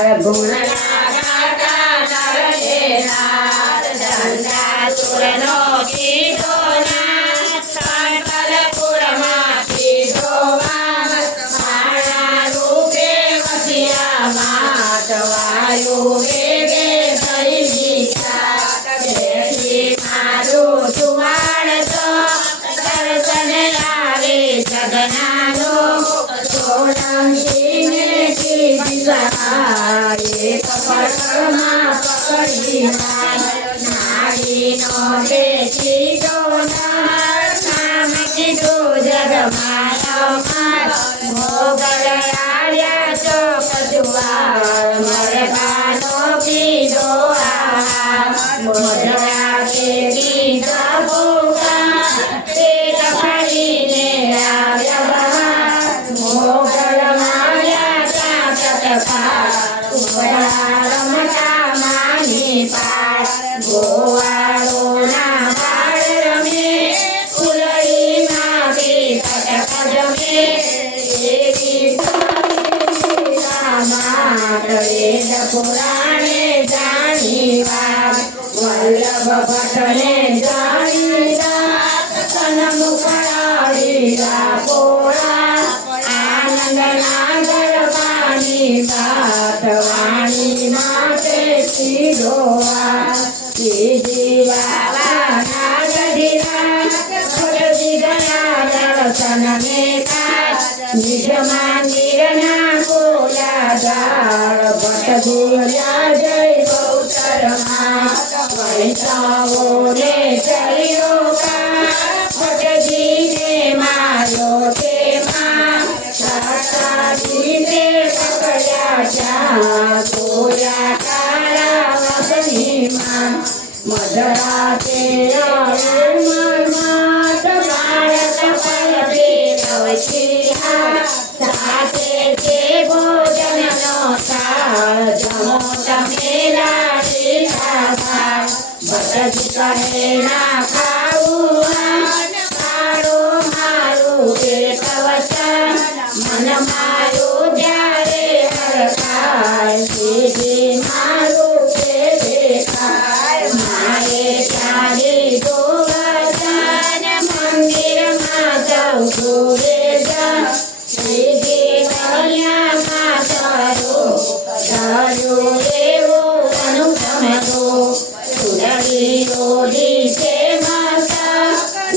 ભૂલના ઘાટા નરને નાથ ચંદ્રાસુરનો કીધો નાથ સંકલપુરમાં કીધો વાત મારા રૂપે વસ્યા માત વાયુ વેગે થઈ ગીતા બેઠી મારું સુવાડ તો દર્શન આવે જગનાનો સોલંકીને કીધી સહાય પકડમાં પકડી નારીનો બેઠીનો નામ કીધું જગમાનમાં મોગલ આવ્યા ચોક જુવાર મરવાનો કીધો મોઢા કે કીધા ભૂકા પેટ ફરીને આવ્યા મોગલ માયા રમતા માની પાર ગોવાળોના બાળ રમે ફૂલડીમાં પીપટ જમે એવી વેદ પુરાણે જાણી વાત વલ્લભ ભટ્ટને જાણી રાત સન્મુખડા પોળા આનંદના ગરબાની વાત વાણી માટે કીધો કીધી બાબાના ગઢીરા ખોલતી ગયા દર્શન મેકા નિજ મંદિરના કોલાદાર ભટ્ટ બોલ્યા જય ગૌતરમાં વૈષ્ણવોને ચલ્યો ભટ્ટજીને માર્યો તેમાં સાતાજીને પકડ્યા ચા ગોયા કાળા વગનીમાં મધરાતે મનમાં બાળક પલટી રવશિયા સાથે તે ભોજનનો થાળ જમો તમે લાડી ખાવા ભટ્ટજી કહે ના ખાવું કાળો મારું પેટ વચન મન મારું જ્યારે હરખાય સીધી મારું પેટ દેખાય મારે ચાલી ગોવર્ધન મંદિરમાં જઉં સુરેજન સીધી કલ્યાણમાં ધરું એવું અનુગમતો સુરવી રોધી છે માતા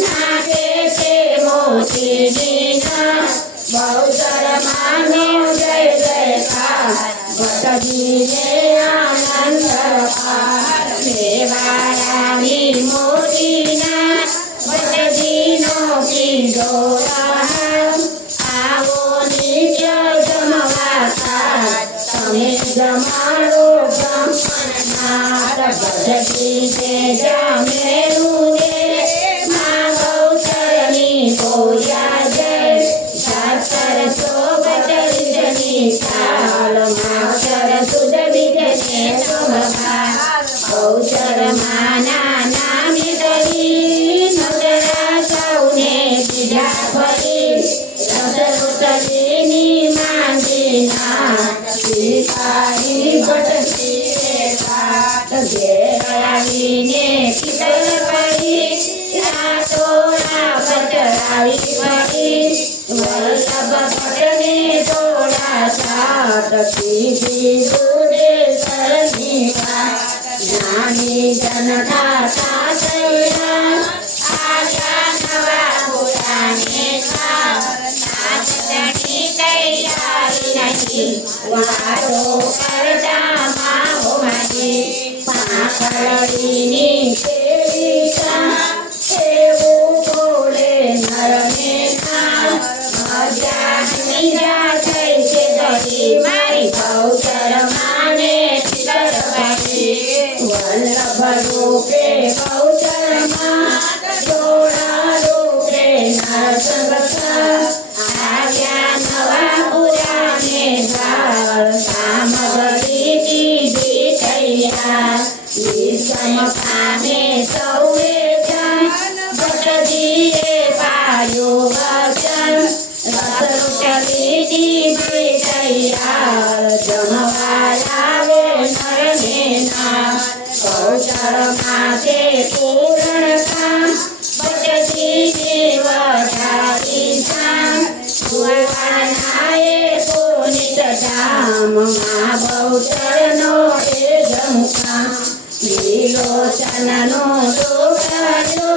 નાગે છે મોતીજીના બહુચર માનો જય જયકાર ભટ્ટજીને આનંદ પાર મેવાડાની મોતીના ભટ્ટજીનો કીધો આવો નિત્ય જમવા તમે જમાડો બ્રાહ્મણનાથ ભટ્ટજીને જમેલું માં ગૌચરની બોલ્યા જય સરસો ભટ્ટજીની ચાલ માવતર સુદ બીજને શોભા ગૌચર માના નામે ધરી નજરા સૌને બીજા ફરી રસરોટલીની માંગીના શિકારી ભટ્ટજીને કાટ ઘેર આવીને પિતર પડી રાતોડા પચરાવી પડી વલ્લભ ભટ્ટને તોડા ચાટ કીધી દુરેસરની વાત જ્ઞાની જનતા સાસૈયા આજા નવા પુરાને નાચની તૈયારી નહીં વાતો કરતા માહોમાજી પાંખડીની કેરી એવું બોલે નરને મજા થઈ છે દરી મારી ગૌચર માને પિતર બાજી વલ્લભ રૂપે ગૌચરમાં જોડા રૂપે નરસંગતા આવ્યા નવા પુરાને ઘર સામગ્રી દીધી તૈયાર વિષમ કામે સૌએ જન ભટ્ટજીએ પાડ્યો વચન રસ રોટલી દીધી તૈયાર જમા વાર આવે નરને નાર ગૌચર માથે પૂરણ કામ બચતી જીવ ધારી ધામ ભુવનાએ પુનિત ધામમાં ગૌચરનો એ જમકામ વિલોચનનો દુઃખજો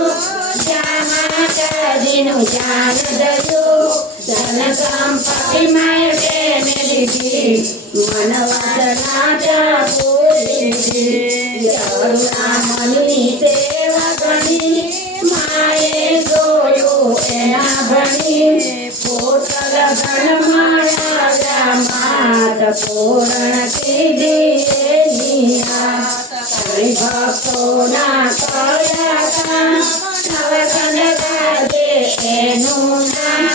જ્યાં માતાજીનું ધ્યાન ધર્યું ધન સંપત્તિ માય પ્રેમે દીધી મન વાસના પૂરી દીધી કરુણામણી સેવા ગણી માએ જોયું એના ભણી પોતલ ધનમાં આવ્યા માત પૂર્ણ કીધી એની આસ હરિ ભક્તોના કયા કામ નવકન ગાજે એનું નામ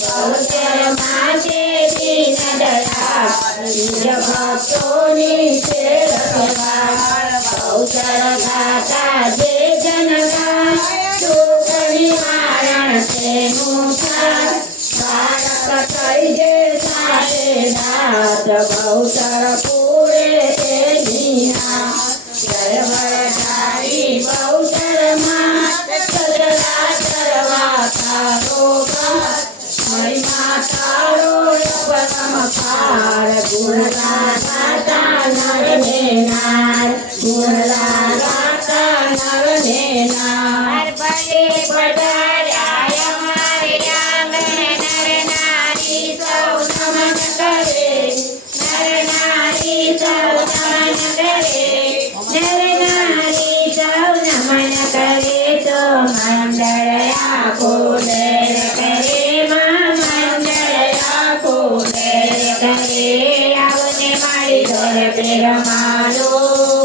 ગૌચર માથે દીન દયા નિજ ભક્તોની છે રખવાળ ગૌચર ગાતા જે જનગા સુખ નિવારણ તેનું થાય બાળક થઈ જે સાથે દાત ગૌચર પૂરે એની નાથ જય વરદારી ગૌચરમાં સજલા ચરવા તારો ઘાટ મહિમા તારો પરમકાર ગુણલા ગાતા નર ને નાર ગુણલા ગાતા નર ને નાર ભલે પધાર્યા અમારે આંગણે નર નારી સૌ નમન કરે નર નારી સૌ નમન કરે નર નારી સૌ નમન કરે તો મંડળયા કોલેર કરે મંડળયા કોલેર કરે આવને મારી ઘર પ્રેમાલો